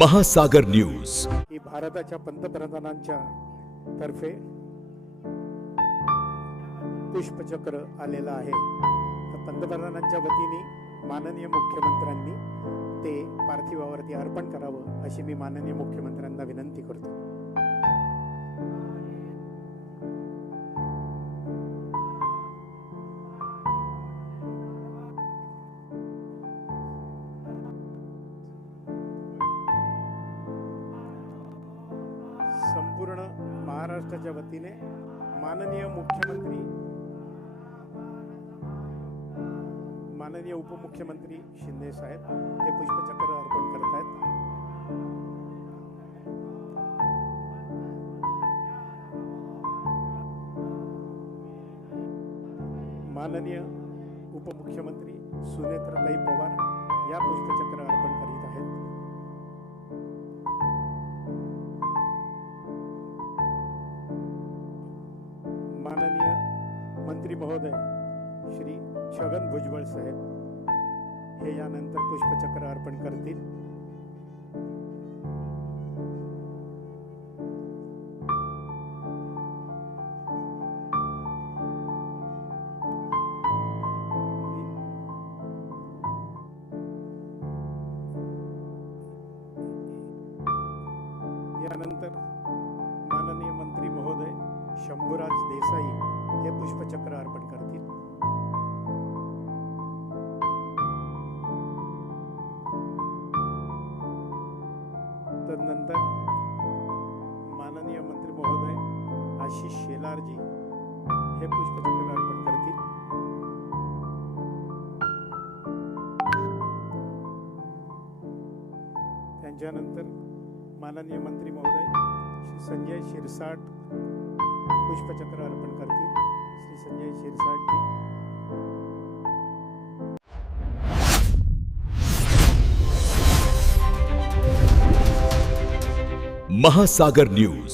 महासागर न्यूज ही भारताच्या पंतप्रधानांच्या तर्फे पुष्पचक्र आलेलं आहे। तर पंतप्रधानांच्या वतीने माननीय मुख्यमंत्र्यांनी ते पार्थिवावरती अर्पण करावं अशी मी माननीय मुख्यमंत्र्यांना विनंती करतो। संपूर्ण महाराष्ट्राच्या वतीने माननीय मुख्यमंत्री, माननीय उपमुख्यमंत्री शिंदे साहेब हे पुष्पचक्र अर्पण करत आहेत। माननीय उपमुख्यमंत्री सुनेत्रताई पवार या पुष्पचक्र अर्पण करीत आहेत। माननीय मंत्री महोदय श्री छगन भुजबळ साहेब हे यानंतर पुष्पचक्र अर्पण करतील। यानंतर माननीय मंत्री महोदय शंभूराज देसाई हे पुष्पचक्र अर्पण करतील। तदनंतर माननीय मंत्री महोदय आशिष शेलारजी हे पुष्पचक्र अर्पण करतील। त्यांच्यानंतर माननीय मंत्री महोदय श्री संजय शिरसाट पुष्पचक्र अर्पण करतील। श्री संजय शिरसाट जी। महासागर न्यूज।